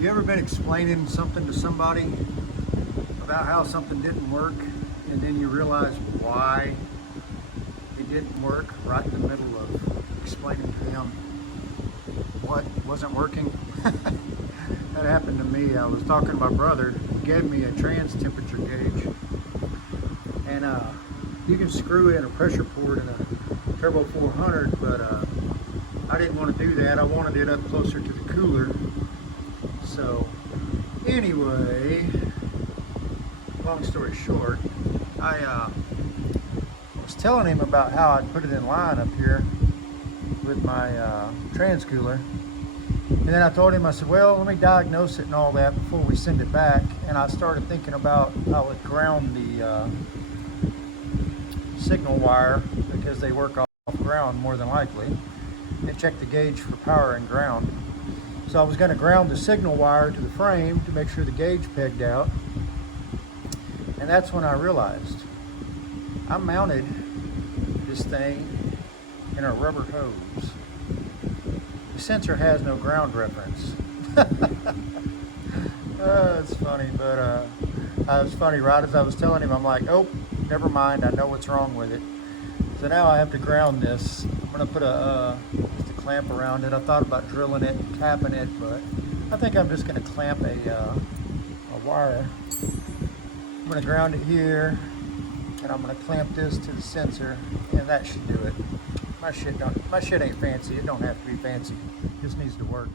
You ever been explaining something to somebody about how something didn't work, and then you realize why it didn't work right in the middle of explaining to them what wasn't working? That happened to me. I was talking to my brother. He gave me a trans temperature gauge, and you can screw in a pressure port in a Turbo 400, but I didn't want to do that. I wanted it up closer to the cooler. So anyway, long story short, I was telling him about how I'd put it in line up here with my trans cooler. And then I told him, I said, well, let me diagnose it and all that before we send it back. And I started thinking about how I would ground the signal wire, because they work off ground more than likely, and check the gauge for power and ground. So I was going to ground the signal wire to the frame to make sure the gauge pegged out. And that's when I realized I mounted this thing in a rubber hose. The sensor has no ground reference. It's funny, but it's funny, right as I was telling him, I'm like, oh, never mind, I know what's wrong with it. So now I have to ground this. I'm going to put just a clamp around it. I thought about drilling it and tapping it, but I think I'm just going to clamp a wire. I'm going to ground it here, and I'm going to clamp this to the sensor, and that should do it. My shit ain't fancy. It don't have to be fancy. It just needs to work.